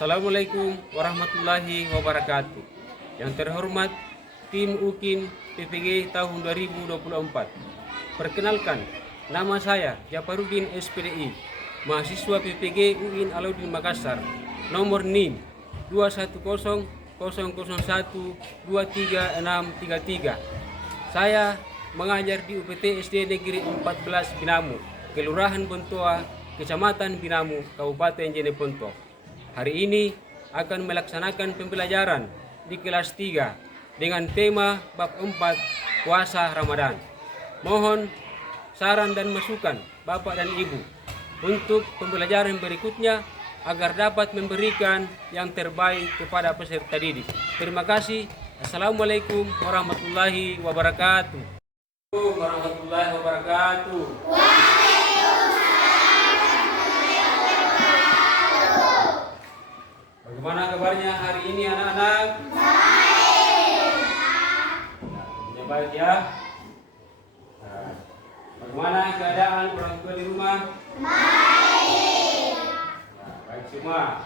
Assalamualaikum warahmatullahi wabarakatuh. Yang terhormat tim UKIN PPG tahun 2024. Perkenalkan, nama saya Jafarudin SPDI, mahasiswa PPG UIN Alauddin Makassar, nomor NIM 21000123633. Saya mengajar di UPT SD Negeri 14 Binamu, Kelurahan Bontoa, Kecamatan Binamu, Kabupaten Jeneponto. Hari ini akan melaksanakan pembelajaran di kelas 3 dengan tema bab 4 puasa Ramadan. Mohon saran dan masukan Bapak dan Ibu untuk pembelajaran berikutnya agar dapat memberikan yang terbaik kepada peserta didik. Terima kasih. Assalamualaikum warahmatullahi wabarakatuh. Warahmatullahi wabarakatuh. Bagaimana kabarnya hari ini anak-anak? Baik. Tentunya baik ya. Nah, bagaimana keadaan orang tua di rumah? Baik. Nah, baik semua.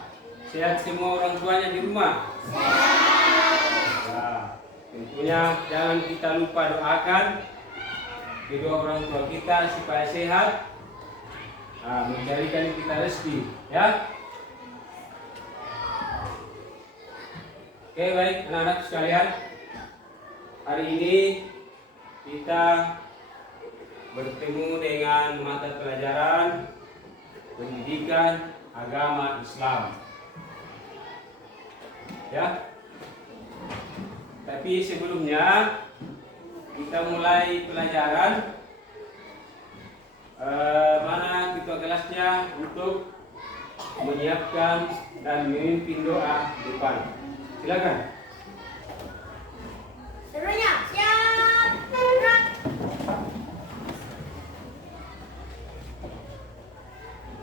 Sehat semua orang tuanya di rumah? Sehat. Nah, tentunya jangan kita lupa doakan kedua orang tua kita supaya sehat. Nah, mencarikan kita rezeki ya. Oke, baik anak-anak sekalian, hari ini kita bertemu dengan mata pelajaran pendidikan agama Islam ya. Tapi sebelumnya kita mulai pelajaran, mana ketua kelasnya untuk menyiapkan dan memimpin doa depan. Silakan. Semuanya siap, gerak.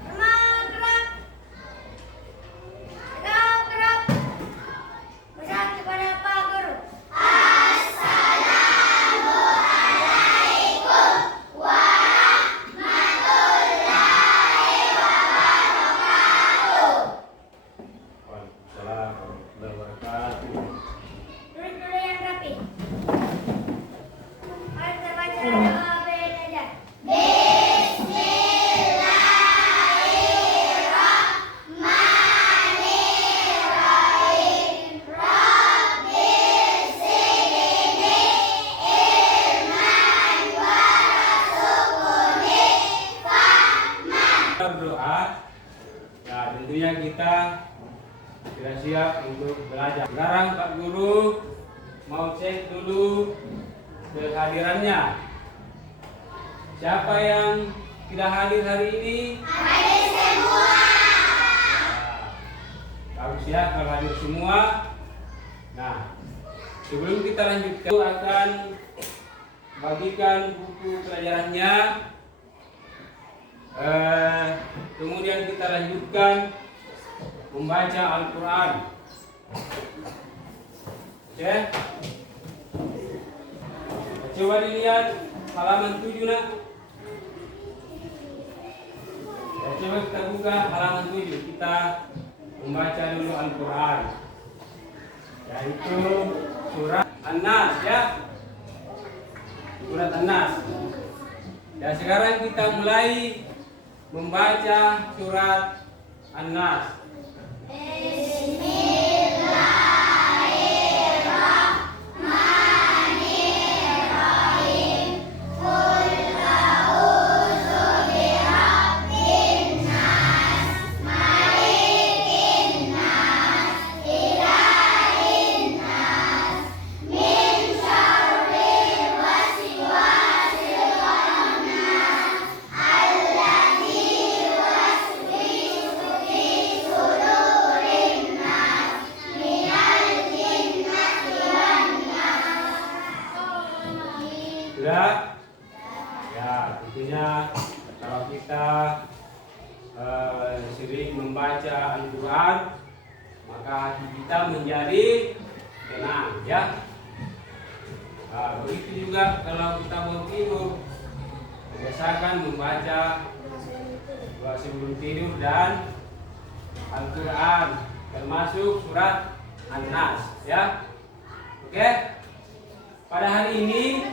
Semangat gerak. Tegak gerak. Bersatu kepada Pak Guru. Assalamualaikum warahmatullahi wabarakatuh. Waalaikumsalam warahmatullahi wabarakatuh. Duduk dulu yang rapi. Mari kita baca doa belajar. Bismillahirrahmanirrahim. Rabbil sidqini ilman warzuqni fahman. Berdoa. Nah, tentunya kita sudah siap untuk belajar. Sekarang Pak Guru mau cek dulu kehadirannya. Siapa yang tidak hadir hari ini? Hadir semua. Nah, bagus ya kalau hadir semua. Nah, sebelum kita lanjutkan, aku akan bagikan buku pelajarannya. Kemudian kita lanjutkan membaca Al-Quran. Oke? Coba dilihat halaman 7 nak. Ya, coba kita buka halaman 7. Kita membaca dulu Al-Quran, yaitu surat An-Nas ya. Surat An-Nas. Dan sekarang kita mulai membaca surat An-Nas. Bismillahirrahmanirrahim. Qul a'udzu birabbin nas, malikin nas, ilahin nas, min syarril waswasil khannas, alladzi yuwaswisu fi sudurin nas, minal jinnati wan nas. Sudah? Ya, tentunya kalau kita sering membaca Al-Quran, maka hati kita menjadi tenang ya. Nah, begitu juga kalau kita mau tidur, biasakan membaca doa sebelum tidur dan Al-Quran. termasuk surat An-Nas, ya. Oke. Pada hari ini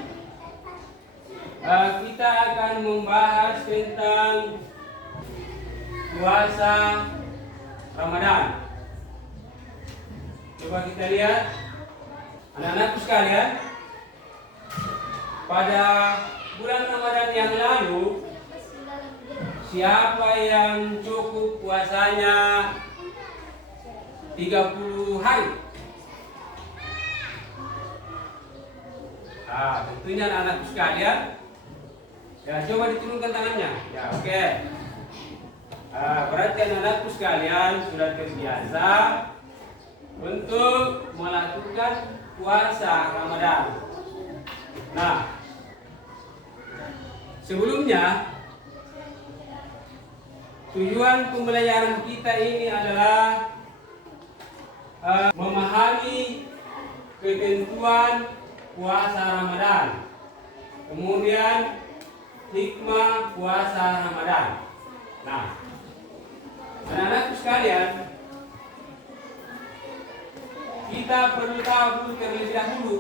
kita akan membahas tentang puasa Ramadan. Coba kita lihat, anak-anakku sekalian, pada bulan Ramadan yang lalu, siapa yang cukup puasanya 30 hari? Tentunya anak-anakku sekalian. Ya, coba diturunkan tangannya. Ya, oke. Berarti anak-anakku sekalian sudah terbiasa untuk melakukan puasa Ramadan. Nah, sebelumnya tujuan pembelajaran kita ini adalah memahami ketentuan puasa Ramadan, kemudian hikmah puasa Ramadan. Nah, anak-anakku sekalian, kita perlu tahu terlebih dahulu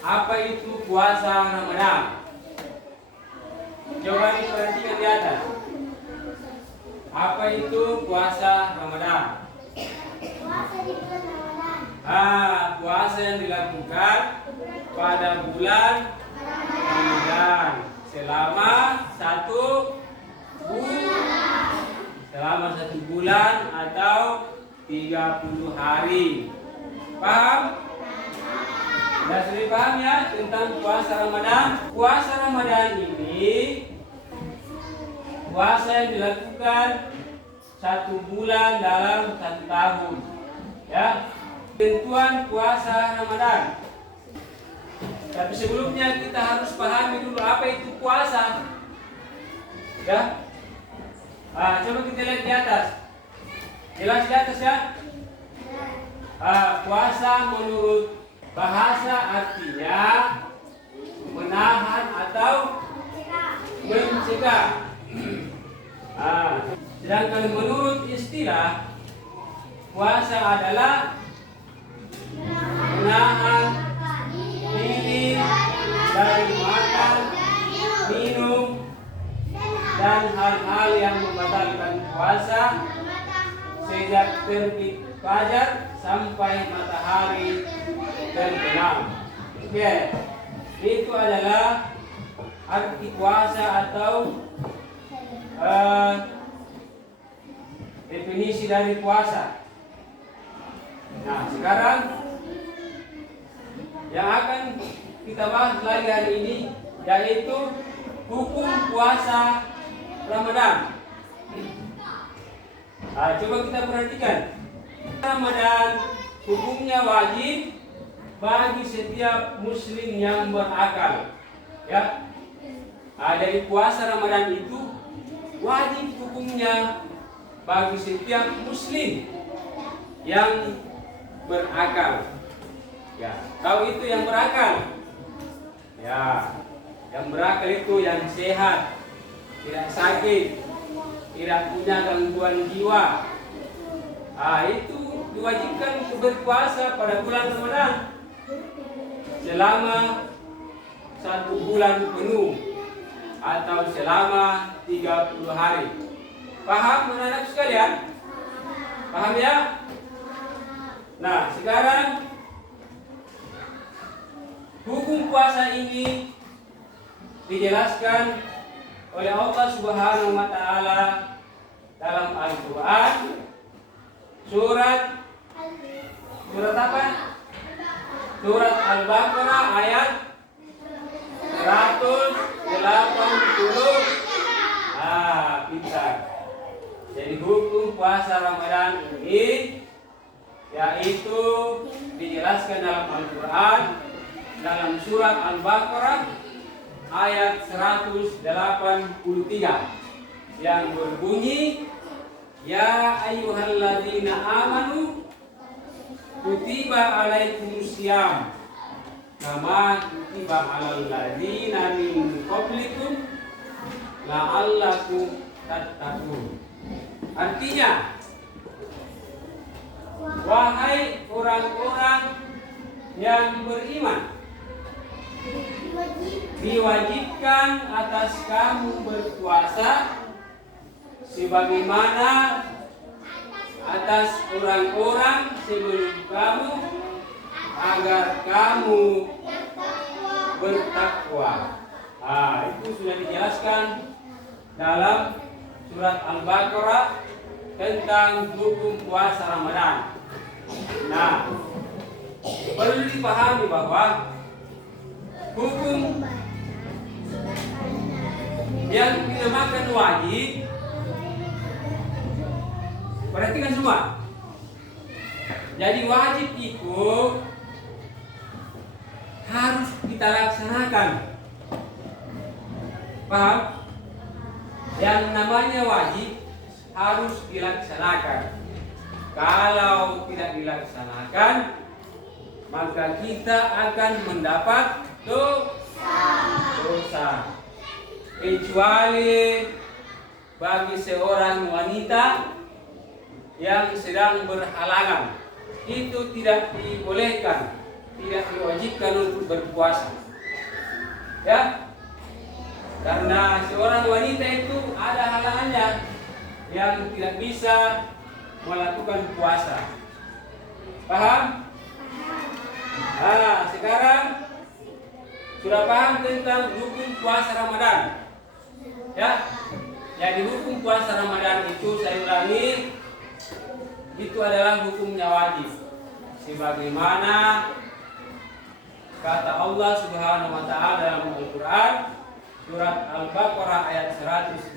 apa itu puasa Ramadan. Coba diperhatikan di atas. Apa itu puasa Ramadan? Puasa di bulan Ramadan. Puasa yang dilakukan pada bulan Ramadan selama satu bulan atau 30 hari. Paham? Sudah sering paham ya tentang puasa Ramadan? Puasa Ramadan ini puasa yang dilakukan 1 bulan dalam 1 tahun. Ya, ketentuan puasa Ramadan. Tapi sebelumnya kita harus pahami dulu apa itu puasa. Ya. Coba kita lihat di atas. Jelas di atas ya? Puasa menurut bahasa artinya menahan atau mencegah. Sedangkan menurut istilah, puasa adalah menahan diri dari makan, minum, dan hal-hal yang membatalkan puasa sejak terbit fajar sampai matahari terbenam. Oke, itu adalah arti puasa atau definisi dari puasa. Nah, sekarang yang akan kita bahas lagi hari ini yaitu hukum puasa Ramadan. Coba kita perhatikan. Ramadan hukumnya wajib bagi setiap muslim yang berakal. Ya. Dari puasa Ramadan itu wajib hukumnya bagi setiap muslim yang berakal. Ya, tahu itu yang berakal. Ya, yang berakal itu yang sehat, tidak sakit, tidak punya gangguan jiwa. Itu diwajibkan untuk berpuasa pada bulan Ramadan selama 1 bulan penuh atau selama 30 hari. Paham anak-anak sekalian? Paham ya? Nah, sekarang hukum puasa ini dijelaskan oleh Allah Subhanahu wa taala dalam Al-Qur'an surat apa? Surat Al-Baqarah ayat 180. Pintar. Jadi hukum puasa Ramadan ini yaitu dijelaskan dalam Al-Qur'an dalam surat Al-Baqarah ayat 183 yang berbunyi, ya ayyuhalladzina amanu kutiba alaikumusiyam kama kutiba alal ladzina min qablikum la'allakum tattaqun. Artinya, Wahai orang-orang yang beriman, diwajibkan atas kamu berpuasa sebagaimana atas orang-orang sebelum kamu, agar kamu bertakwa. Itu sudah dijelaskan dalam surat Al-Baqarah tentang hukum puasa Ramadan. Nah, perlu dipahami bahwa hukum yang dinamakan wajib, perhatikan semua. Jadi wajib itu harus kita laksanakan. Paham? Yang namanya wajib harus dilaksanakan. Kalau tidak dilaksanakan, maka kita akan mendapat dosa. Kecuali bagi seorang wanita yang sedang berhalangan, itu tidak dibolehkan, tidak diwajibkan untuk berpuasa. Ya, karena seorang wanita itu ada halangannya yang tidak bisa melakukan puasa. Paham? Sekarang sudah paham tentang hukum puasa Ramadan. Ya, jadi hukum puasa Ramadan itu, saya ulangi, itu adalah hukumnya wajib. Sebagaimana kata Allah Subhanahu wa taala dalam Al-Qur'an surat Al-Baqarah ayat 183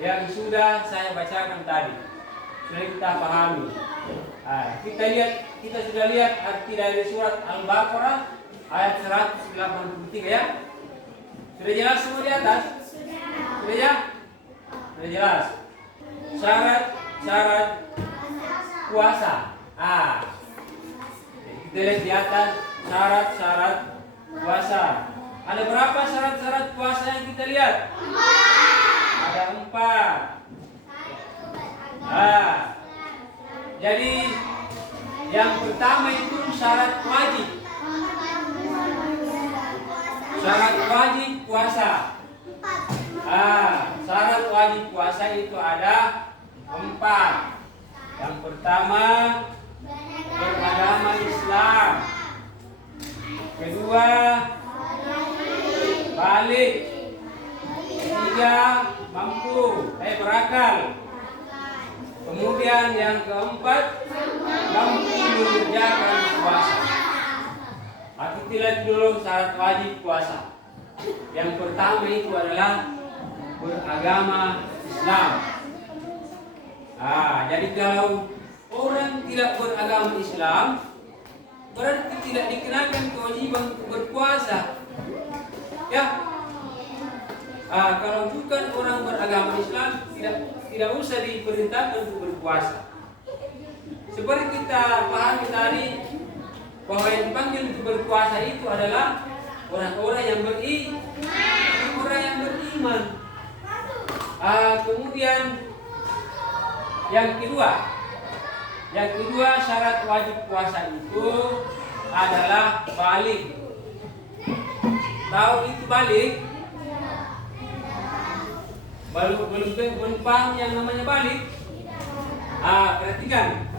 yang sudah saya bacakan tadi. Sudah kita pahami. Kita sudah lihat arti dari surat Al-Baqarah ayat 183 ya. Sudah jelas semua di atas? Sudah ya? Sudah jelas. Syarat puasa. Kita lihat di atas syarat puasa. Ada berapa syarat puasa yang kita lihat? Ada 4. Jadi yang pertama itu syarat wajib. Syarat wajib puasa. Syarat wajib puasa itu ada 4. Yang pertama, beragama Islam. Kedua, balik. Ketiga, mampu, berakal. Kemudian yang keempat, mampu mengerjakan puasa. Kita lihat dulu syarat wajib puasa. Yang pertama itu adalah beragama Islam. Jadi kalau orang tidak beragama Islam, berarti tidak dikenakan kewajiban untuk berpuasa. Ya. Kalau bukan orang beragama Islam, tidak usah diperintahkan untuk berpuasa. Seperti kita pahami tadi, bahwa yang dipanggil untuk berpuasa itu adalah orang-orang yang beriman. Kemudian yang kedua syarat wajib puasa itu adalah balik. Tahu itu balik? Belum paham yang namanya balik? Perhatikan,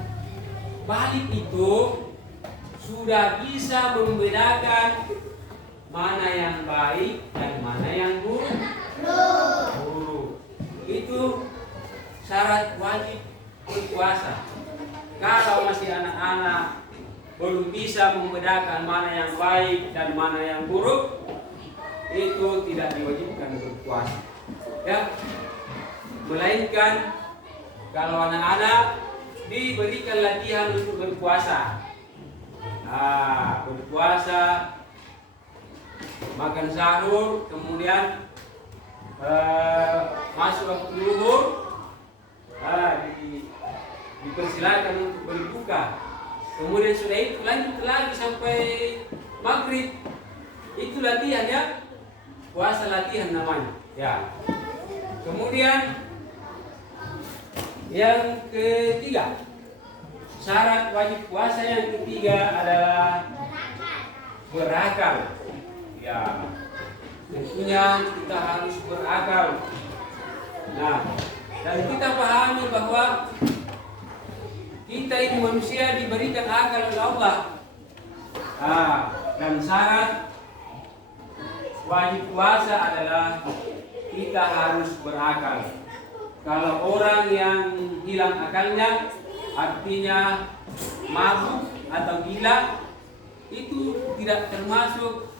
balik itu sudah bisa membedakan mana yang baik dan mana yang buruk. Itu syarat wajib berpuasa. Kalau masih anak-anak belum bisa membedakan mana yang baik dan mana yang buruk, itu tidak diwajibkan berpuasa. Ya, melainkan kalau anak-anak diberikan latihan untuk berpuasa. Berpuasa, makan sahur, kemudian masuk waktu zuhur, dipersilakan untuk berbuka. Kemudian sudah itu lanjut lagi sampai maghrib. Itu latihan ya, puasa latihan namanya. Ya. Kemudian yang ketiga, syarat wajib puasa yang ketiga adalah berakal. Ya, tentunya kita harus berakal. Nah, dan kita pahami bahwa kita ini manusia diberikan akal oleh Allah. Nah, dan syarat wajib puasa adalah kita harus berakal. Kalau orang yang hilang akalnya, artinya mabuk atau gila, itu tidak termasuk,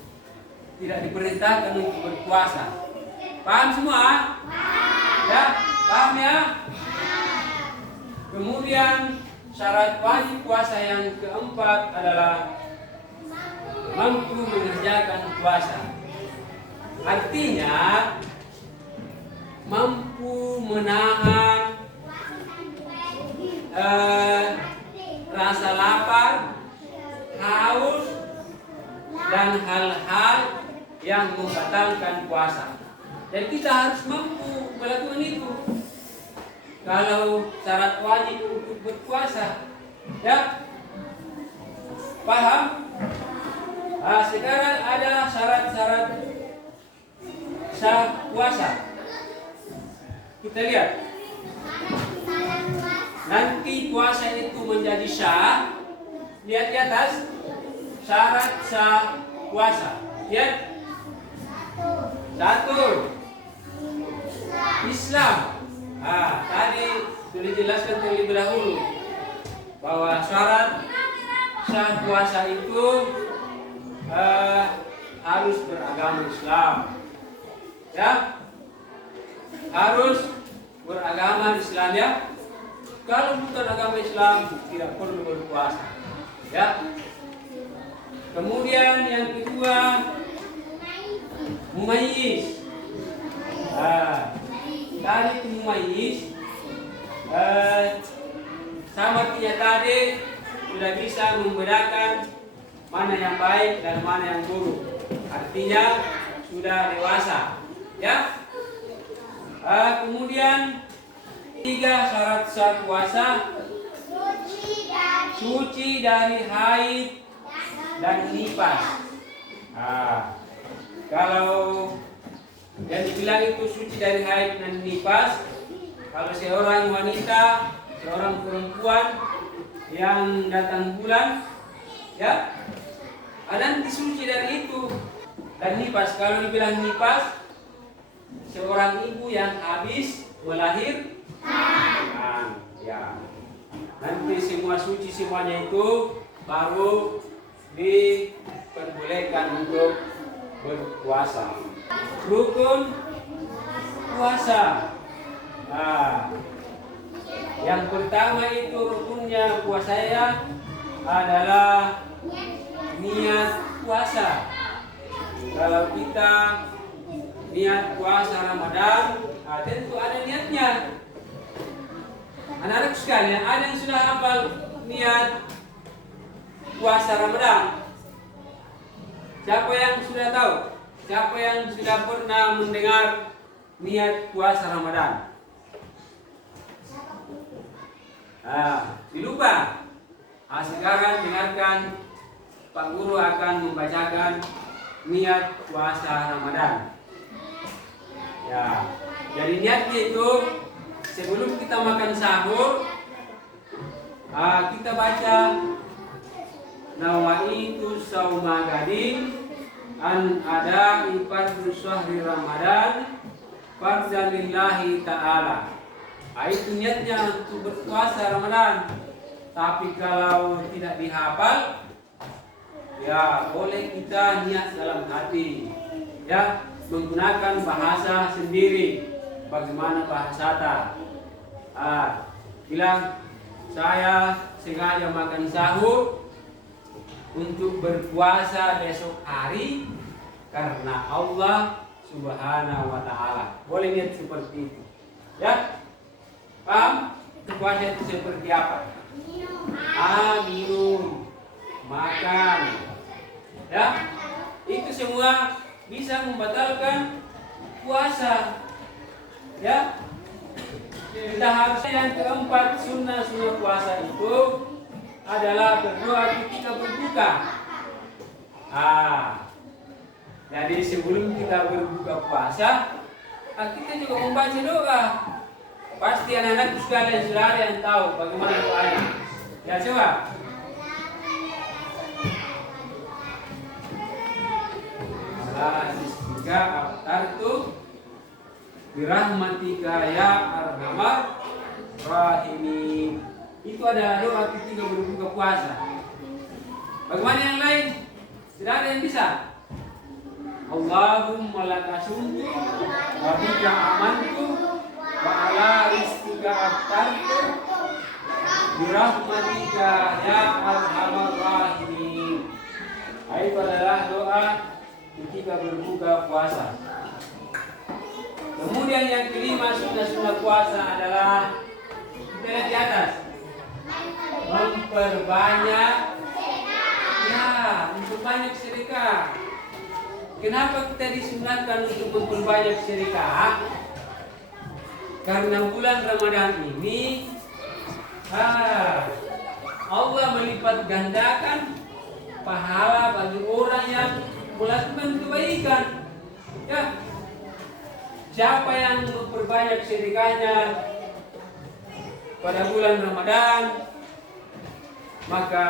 tidak diperintahkan untuk berpuasa. Paham semua? Ya, paham ya? Kemudian syarat wajib puasa yang keempat adalah mampu mengerjakan puasa. Artinya mampu menahan rasa lapar, haus, dan hal-hal yang membatalkan puasa. Dan kita harus mampu melakukan itu. Kalau syarat wajib untuk berpuasa, ya, paham? Nah, sekarang ada syarat-syarat sah puasa. Kita lihat. Nanti puasa itu menjadi sah. Lihat di atas. Syarat sah puasa. Lihat. Satu. Islam. Tadi sudah dijelaskan terlebih dahulu bahwa syarat sah puasa itu harus beragama Islam. Ya, harus beragama Islam ya. Kalau bukan agama Islam tidak perlu berpuasa. Ya. Kemudian yang kedua, mumayyiz. Tadi mumayyiz sama artinya tadi sudah bisa membedakan mana yang baik dan mana yang buruk. Artinya sudah dewasa. Ya. Kemudian tiga syarat sah puasa: suci dari haid dan nifas. Kalau yang dibilang itu suci dari haid dan nifas, kalau seorang wanita, seorang perempuan yang datang bulan, ya, nanti suci dari itu. Dan nifas, kalau dibilang nifas, seorang ibu yang habis melahirkan, ya, nanti semua suci semuanya itu baru diperbolehkan untuk berpuasa. Rukun puasa. Yang pertama itu rukunnya puasa adalah niat puasa. Kalau kita niat puasa Ramadan, tentu ada niatnya. Anak-anak sekalian, ada yang sudah hafal niat puasa Ramadan? Siapa yang sudah tahu? Siapa yang sudah pernah mendengar niat puasa Ramadan? Dilupa. Sekarang dengarkan, Pak Guru akan membacakan niat puasa Ramadan. Ya, jadi niatnya itu sebelum kita makan sahur, kita baca nawaitu sauma gadin an ada fardhu syahri Ramadan fardhan lillahi ta'ala. Itu niatnya untuk berpuasa Ramadan. Tapi kalau tidak dihafal, ya boleh kita niat dalam hati, ya, menggunakan bahasa sendiri. Bagaimana bahasa bilang, saya sengaja makan sahur untuk berpuasa besok hari karena Allah Subhanahu wa ta'ala. Boleh niat seperti itu. Ya? Paham? Puasa itu seperti apa? Minum, makan. Ya? Itu semua bisa membatalkan puasa. Ya? Kita harus yang keempat, sunnah puasa itu adalah berdoa ketika berbuka. Jadi sebelum kita berbuka puasa, kita juga membaca doa. Pasti anak-anak sekalian sudah ada yang tahu bagaimana doanya. Ya coba. Bismika aftartu birahmatika ya arhamar rahimin. Itu adalah doa ketika berbuka puasa. Bagaimana yang lain? Tidak ada yang bisa. Allahumma laka sumtu wa bika amantu wa ala rizqika aftartu birahmatika ya arhamar rahimin. Itu adalah doa ketika berbuka puasa. Kemudian yang kelima sunnah puasa adalah kita lihat di atas, memperbanyak sedekah. Kenapa kita disunatkan untuk memperbanyak sedekah? Karena bulan Ramadan ini Allah melipat gandakan pahala bagi orang yang melakukan kebaikan. Ya, siapa yang memperbanyak sedekahnya pada bulan Ramadan, maka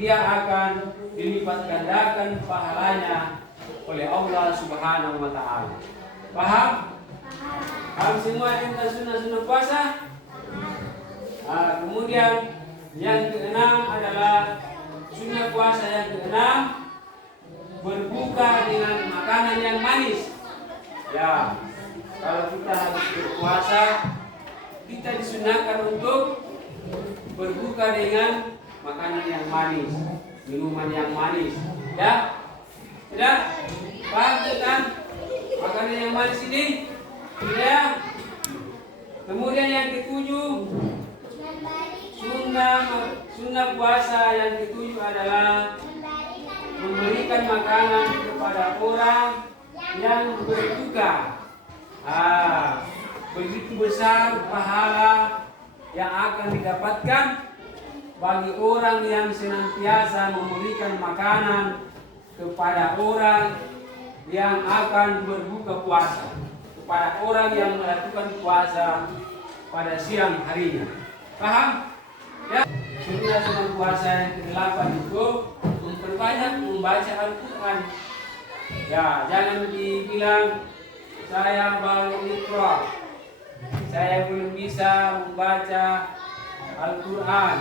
dia akan dilipat gandakan pahalanya oleh Allah Subhanahu wa Ta'ala. Paham? Paham semua tentang sunnah puasa? Kemudian yang keenam adalah sunnah puasa yang keenam, berbuka dengan makanan yang manis. Ya, kalau kita habis berpuasa, kita disunahkan untuk berbuka dengan makanan yang manis, minuman yang manis. Ya, sudah paham tentang makanan yang manis ini? Ya. Kemudian yang ketujuh, sunnah puasa yang ketujuh adalah memberikan makanan kepada orang yang berbuka. Begitu besar pahala yang akan didapatkan bagi orang yang senantiasa memberikan makanan kepada orang yang akan berbuka puasa, kepada orang yang melakukan puasa pada siang harinya. Paham? Ya. Sunnah puasa yang ke-8 itu memperbanyak membaca Al-Quran. Ya, jangan dibilang saya baru iqra, saya belum bisa membaca Al-Quran.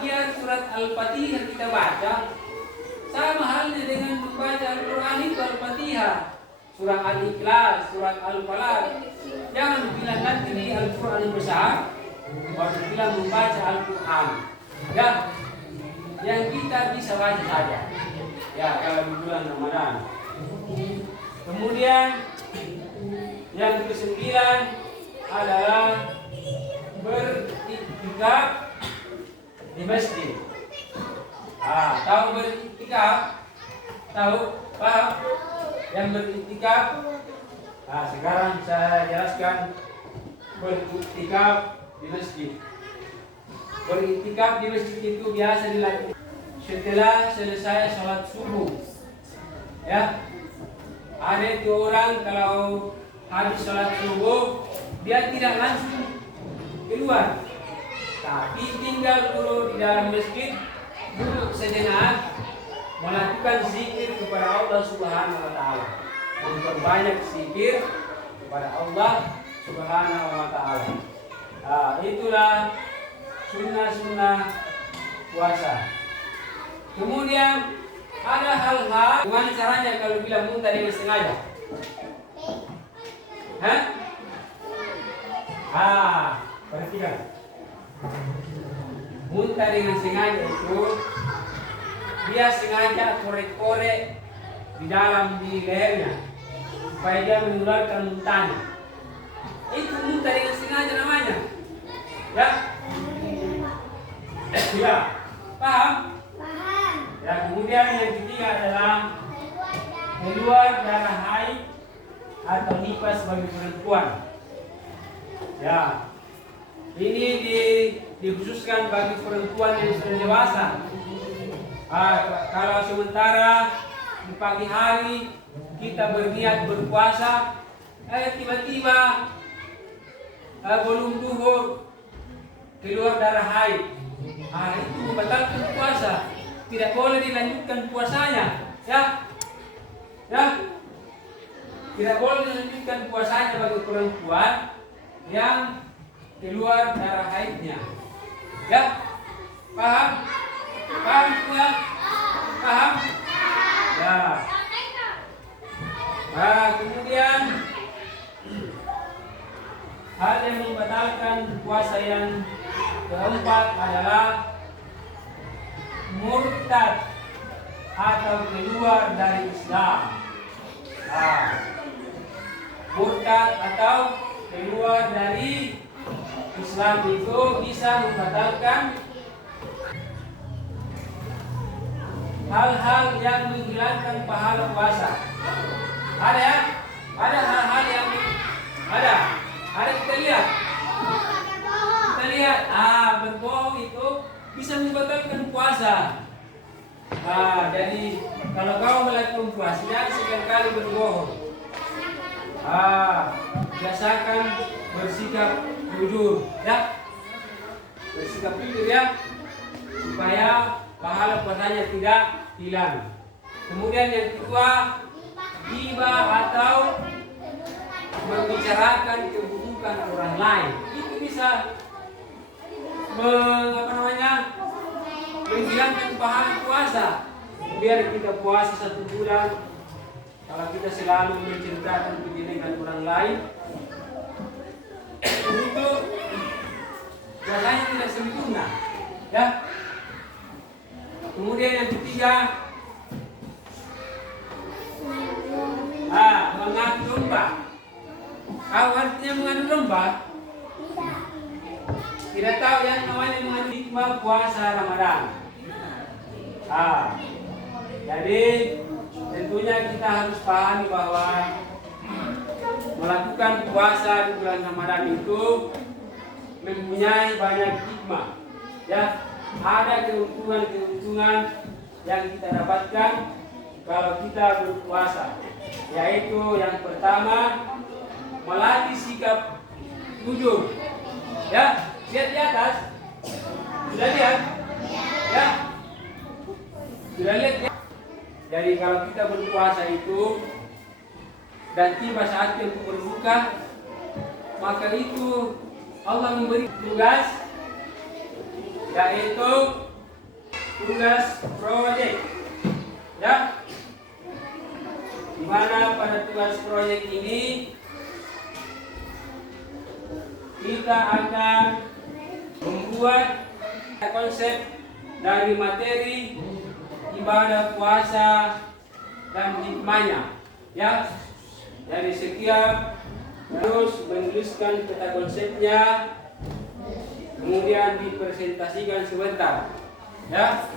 Biar surat Al-Fatihah kita baca, sama halnya dengan membaca Al-Quran itu Al-Fatihah, surah Al-Ikhlas, surat Al-Falaq. Jangan bilang nanti di Al-Quran besar, baru bilang membaca Al-Quran. Ya, yang kita bisa baca saja. Ya, kalau di bulan Ramadan. Kemudian yang ke-9 adalah beriktikaf di masjid. Tahu beriktikaf? Tahu? Paham? Yang beriktikaf? Sekarang saya jelaskan beriktikaf di masjid. Beriktikaf di masjid itu biasa dilakukan setelah selesai sholat subuh. Ya, ada itu orang kalau habis sholat subuh dia tidak langsung keluar, tapi tinggal dulu di dalam masjid, duduk sejenak, melakukan zikir kepada Allah Subhanahu wa Ta'ala, memperbanyak zikir kepada Allah Subhanahu wa Ta'ala. Itulah sunnah puasa. Kemudian ada hal-hal, gimana caranya kalau bilang muntah dengan sengaja? Perhatikan. Muntah dengan sengaja itu dia sengaja korek-korek di dalam di lehernya supaya dia mengeluarkan muntahnya. Itu muntah dengan sengaja namanya. Ya? Ya. Paham? Paham. Ya, kemudian yang ketiga adalah keluar darah haid atau nifas bagi perempuan. Ya, Ini dikhususkan bagi perempuan yang sudah dewasa. Kalau sementara di pagi hari kita berniat berpuasa, tiba-tiba belum duhur keluar darah haid, itu membatalkan puasa. Tidak boleh dilanjutkan puasanya, ya. Tidak boleh dilanjutkan puasanya bagi perempuan yang keluar darah haidnya. Ya, paham? Paham ya? Paham? Ya. Kemudian hal yang membatalkan puasa yang keempat adalah murtad atau keluar dari Islam. Murtad atau keluar dari Islam itu bisa membatalkan hal-hal yang menghilangkan pahala puasa. Ada ya? Ada hal-hal yang ada kita lihat. Kita lihat, berbohong itu bisa membatalkan puasa. Jadi kalau kau melakukan puasa, jangan sekali-kali berbohong. Biasakan bersikap jujur, ya. Bersikap jujur ya, supaya pahala puasanya tidak hilang. Kemudian yang kedua, ghibah atau membicarakan keburukan orang lain. Itu bisa menghilangkan pahala puasa. Biar kita puasa 1 bulan, kalau kita selalu menceritakan kejelekan orang lain, itu rasanya tidak sempurna, ya. Kemudian yang ketiga, mengadu domba. Artinya mengadu domba? Tidak tahu yang namanya mengadu hikmah puasa Ramadan. Jadi tentunya kita harus pahami bahwa melakukan puasa di bulan Ramadan itu mempunyai banyak hikmah, ya. Ada keuntungan-keuntungan yang kita dapatkan kalau kita berpuasa, yaitu yang pertama, melatih sikap jujur, ya. Lihat di atas, sudah lihat, ya, sudah lihat ya. Jadi kalau kita berpuasa itu dan tiba saatnya untuk berbuka, maka itu Allah memberi tugas, yaitu tugas proyek, ya. Di mana pada tugas proyek ini kita akan membuat konsep dari materi ibadah puasa dan hikmahnya, ya. Dari setiap harus menuliskan peta konsepnya, kemudian dipresentasikan sebentar, ya.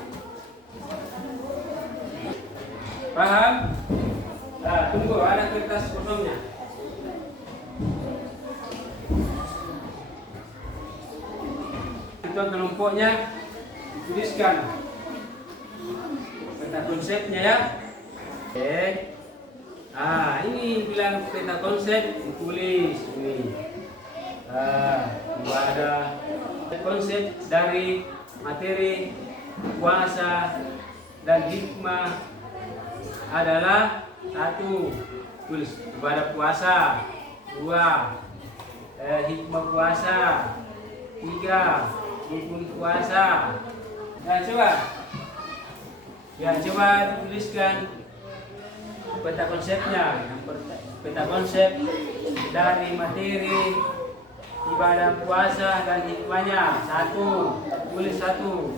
Paham? Tunggu, ada kertas kosongnya. Ketua kelompoknya dituliskan peta konsepnya, ya. Oke. Ini bilang peta konsep ditulis ini. Ada konsep dari materi puasa dan hikmah adalah 1. Tulis ibadah puasa. 2. Hikmah puasa. 3. Rukun puasa. Coba tuliskan peta konsepnya. Peta konsep dari materi ibadah puasa dan hikmahnya. 1. Tulis 1.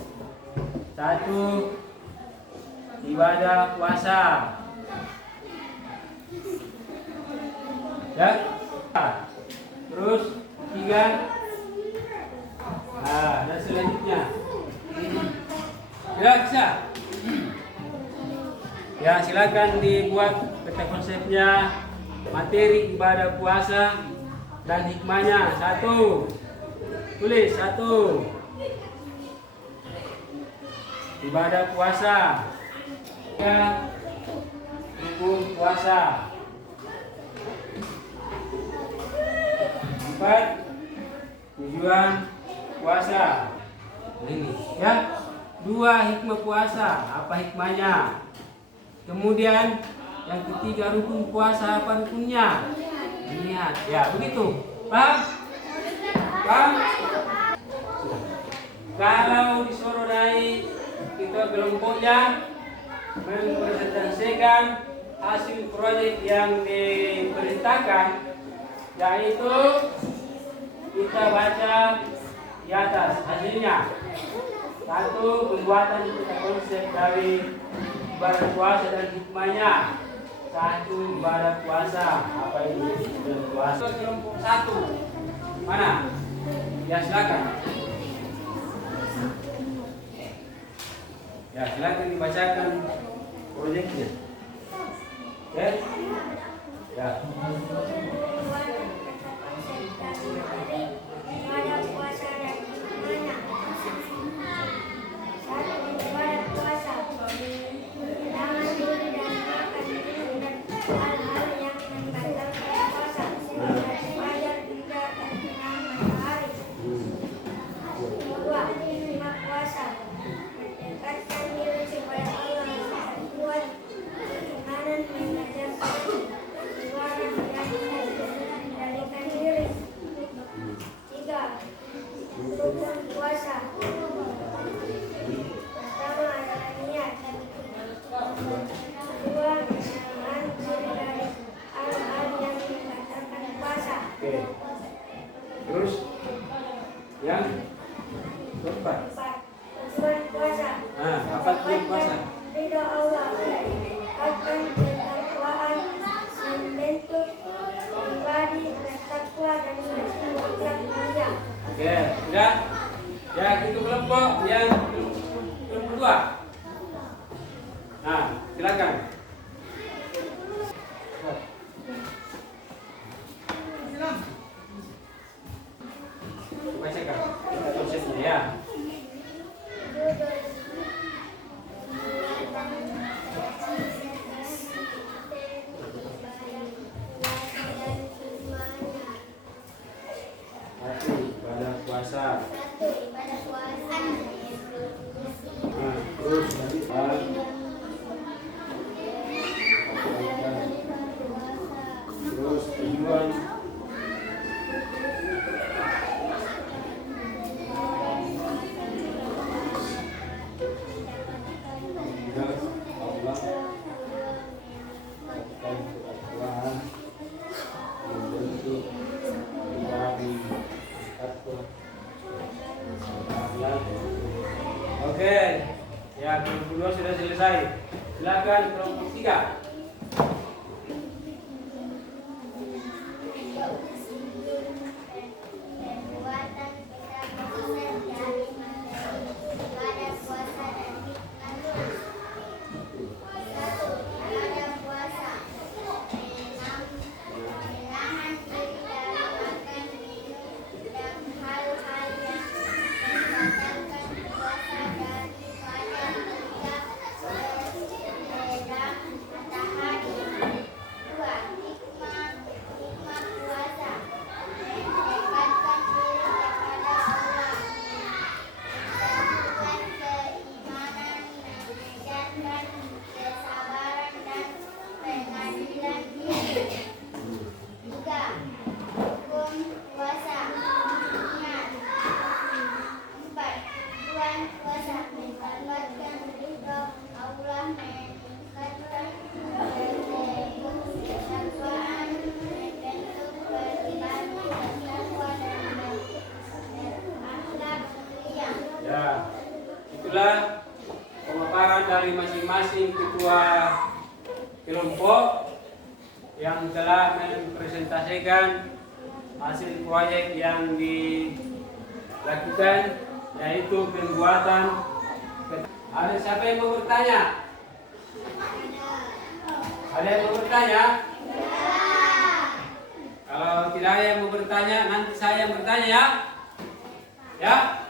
1. Ibadah puasa, ya. Terus 3. Dan selanjutnya ya, bisa. Ya, silakan dibuat peta konsepnya, materi ibadah puasa dan hikmahnya. 1. Tulis 1. Ibadah puasa. 3. Rukun puasa. 4. Tujuan puasa. Ini ya. 2. Hikmah puasa. Apa hikmahnya? Kemudian yang ketiga, rukun puasa. Apa rukunnya? Niat. Ya, begitu. Paham? Paham? Kalau disuruh naik kita kelompoknya mempresentasikan hasil proyek yang diperintahkan, yaitu kita baca di atas hasilnya. 1. Pembuatan peta konsep dari ibadah puasa dan hikmahnya. 1. Ibadah puasa. Apa itu ibadah puasa? Kelompok 1 mana? Ya, silakan. Ya, silakan dibacakan proyeknya. Oke? Ya. Ibadah puasa dan hikmahnya. 1. Ibadah puasa. Menahan diri dan makan minum dan hal-hal yang membatalkan puasa. Dan fajar hingga terbenam matahari. 2. Hikmah puasa. Mendekatkan diri kepada Allah dan kuat keimanan, mengajarkan keluaran dan mengendalikan diri. 3. Rukun puasa. Pertama adalah niat. 2. Menahan diri dari hal-hal yang membatalkan puasa. Oke. Terus yang keempat. 4. Tujuan puasa. Nah, apa tujuan puasa? Ridho Allah, akan ketakwaan, membentuk pribadi bertakwa dan bersikap mulia. Oke, sudah. Ya, itu kelompok yang kelompok 2. Nah, silakan. Bacakan konsepnya ya. Satu, ibadah puasa. Nah, terus terus tujuan. Oke, ya kelompok 2 sudah selesai. Silakan kelompok 3. Ya, itulah pemaparan dari masing-masing ketua kelompok yang telah mempresentasikan hasil proyek yang dilakukan, yaitu pembuatan. Ada siapa yang mau bertanya? Ada yang mau bertanya? Kalau tidak ada yang mau bertanya, nanti saya yang bertanya ya. Ya?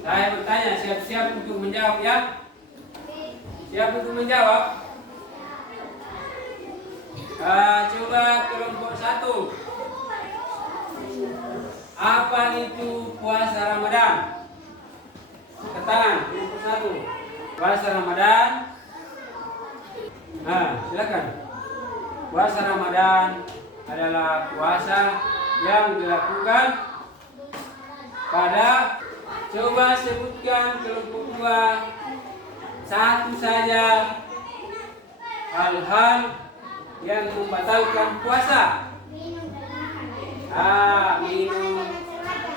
Saya bertanya, siap-siap untuk menjawab ya? Siap untuk menjawab? Coba kelompok 1. Apa itu puasa Ramadan? Angkat tangan, kelompok 1. Puasa Ramadan. Silakan. Puasa Ramadan adalah puasa yang dilakukan pada, coba sebutkan kelompok 2 satu saja hal-hal yang membatalkan puasa. Minum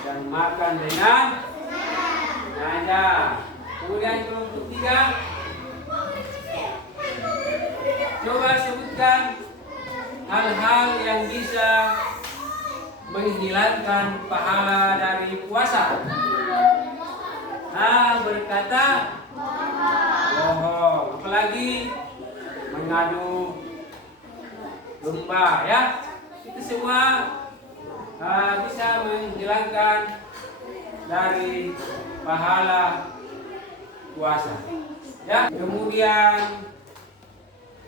dan makan dengan sengaja. Kemudian kelompok 3, coba sebutkan hal-hal yang bisa menghilangkan pahala dari puasa. Berkata bohong, apalagi mengadu domba ya. Itu semua bisa menghilangkan dari pahala puasa. Ya, kemudian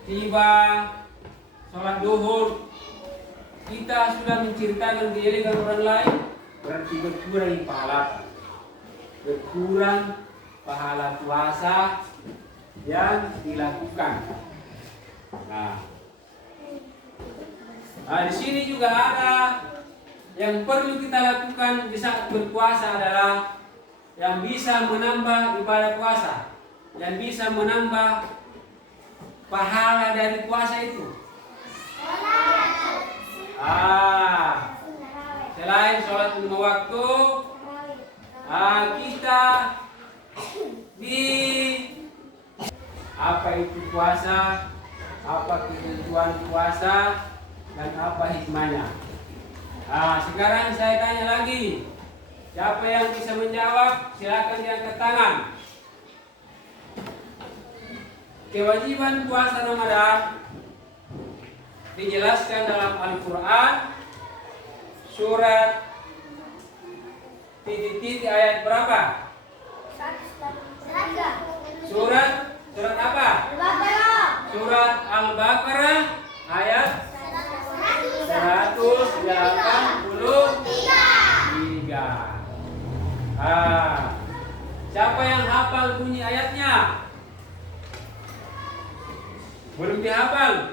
tiba sholat duhur, kita sudah menceritakan kejelekan orang lain, berarti berkurang pahala. Berkurang pahala puasa yang dilakukan. Di sini juga ada yang perlu kita lakukan di saat berpuasa adalah yang bisa menambah ibadah puasa, yang bisa menambah pahala dari puasa itu. Selain sholat 5 waktu, kita di apa itu puasa, apa ketentuan puasa, dan apa hikmahnya. Sekarang saya tanya lagi, siapa yang bisa menjawab? Silakan diangkat tangan. Kewajiban puasa Ramadan dijelaskan dalam Al-Quran, surat titik-titik ayat berapa? Surat apa? Surat Al-Baqarah ayat 183. Siapa yang hafal bunyi ayatnya? Belum dihafal?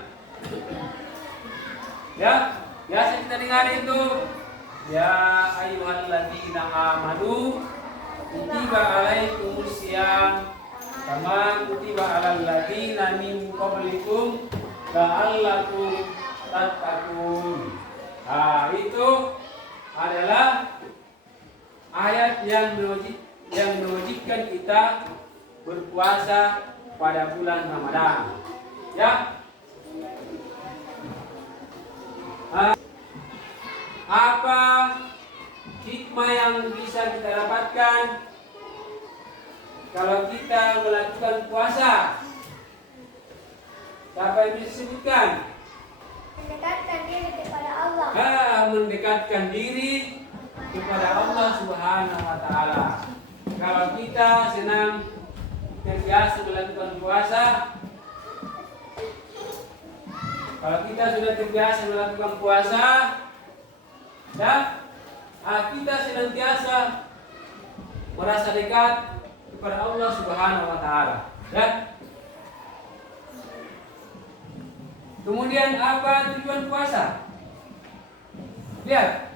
Ya, biasa kita dengar itu. Ya ayyuhalladzina amanu kutiba alaikumusiyam kama kutiba alal ladzina min qablikum la'allakum tattaqun. Itu adalah ayat yang mewajibkan kita berpuasa pada bulan Ramadan. Ya. Apa hikmah yang bisa kita dapatkan kalau kita melakukan puasa? Siapa yang bisa sebutkan? Mendekatkan diri kepada Allah. Mendekatkan diri kepada Allah Subhanahu wa Ta'ala. Kalau kita senang terbiasa melakukan puasa, kalau kita sudah terbiasa melakukan puasa, ya, kita senantiasa merasa dekat kepada Allah Subhanahu wa Ta'ala. Ya. Kemudian apa tujuan puasa? Lihat.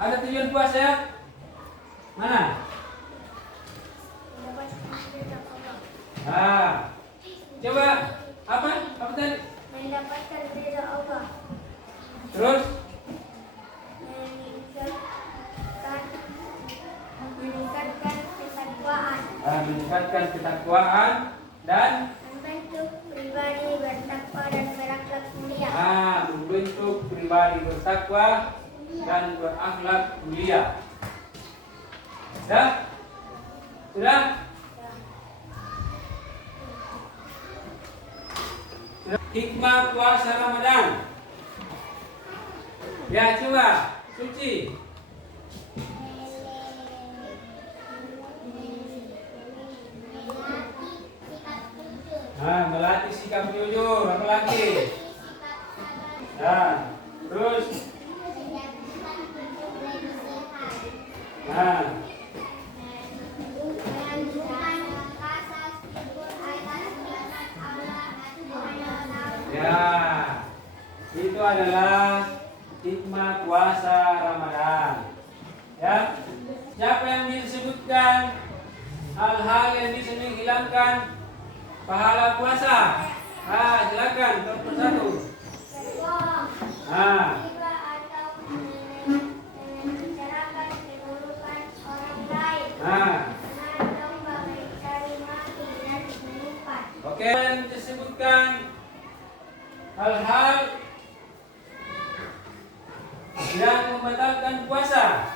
Ada tujuan puasa ya? Mana? Coba apa? Apa tadi? Mendapatkan ridha Allah. Terus? Meningkatkan ketakwaan. Meningkatkan ketakwaan dan Membentuk pribadi bertakwa dan berakhlak mulia. Membentuk pribadi bertakwa dan berakhlak mulia. Ya? Sudah? Hikmah puasa Ramadan. Ya, coba Suci. Nah, melatih sikap jujur, apa lagi? Nah, terus. Nah, ya, itu adalah hikmah puasa Ramadan. Ya, siapa yang disebutkan hal-hal yang bisa menghilangkan pahala puasa? Silakan satu persatu. Membicarakan keburukan orang lain. Menantang bagai cari mati dan menyimpan. Oke, yang disebutkan hal-hal yang membatalkan puasa.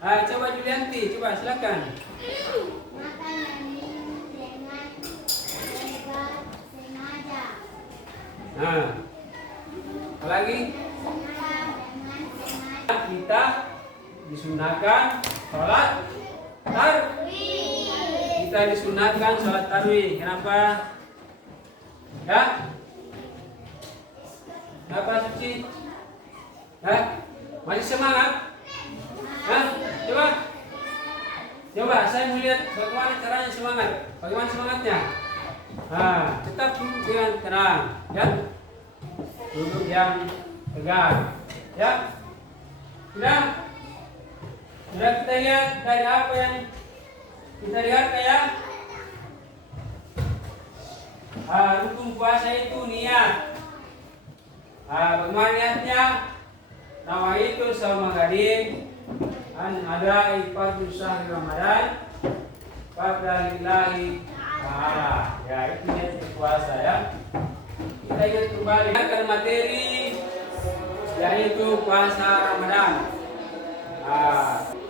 Coba Julianti, coba silakan. Makan dan minum dengan sengaja. Apa lagi? Kita disunahkan sholat tarawih. Kita disunahkan sholat tarawih. Kenapa? Ya? Kenapa Suci? Masih semangat? Coba saya melihat bagaimana caranya semangat. Bagaimana semangatnya? Tetap duduk dengan tenang, ya. Duduk yang tegar, ya. Sudah kita lihat dari apa yang kita lihat ya. Rukun puasa itu niat. Bagaimana niatnya? Nawaitu sama gading an ada ibadah sahri Ramadan pada lillahi ta'ala. Ya, itu niat puasa ya. Kita ingat kembali akan materi yaitu puasa Ramadan.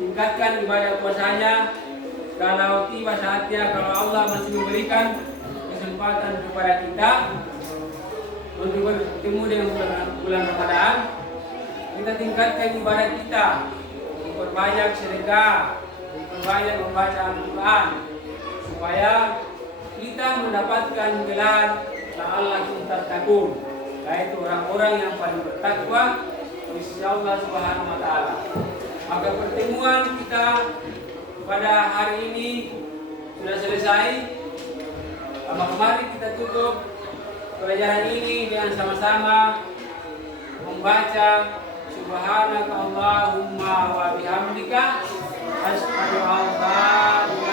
Tingkatkan ibadah puasanya. Kalau tiba saatnya, kalau Allah masih memberikan kesempatan kepada kita untuk bertemu dengan bulan Ramadan, kita tingkatkan ibadah kita, memperbanyak sedekah, memperbanyak membaca Al-Quran, supaya kita mendapatkan gelar la'allakum tattaqun, yaitu orang-orang yang paling bertakwa di sisi Allah Subhanahu wa taala. Maka pertemuan kita pada hari ini sudah selesai. Mari kita tutup pelajaran ini dengan sama-sama membaca Subhanaka Allahumma wa bihamdika asyhadu an la ilaha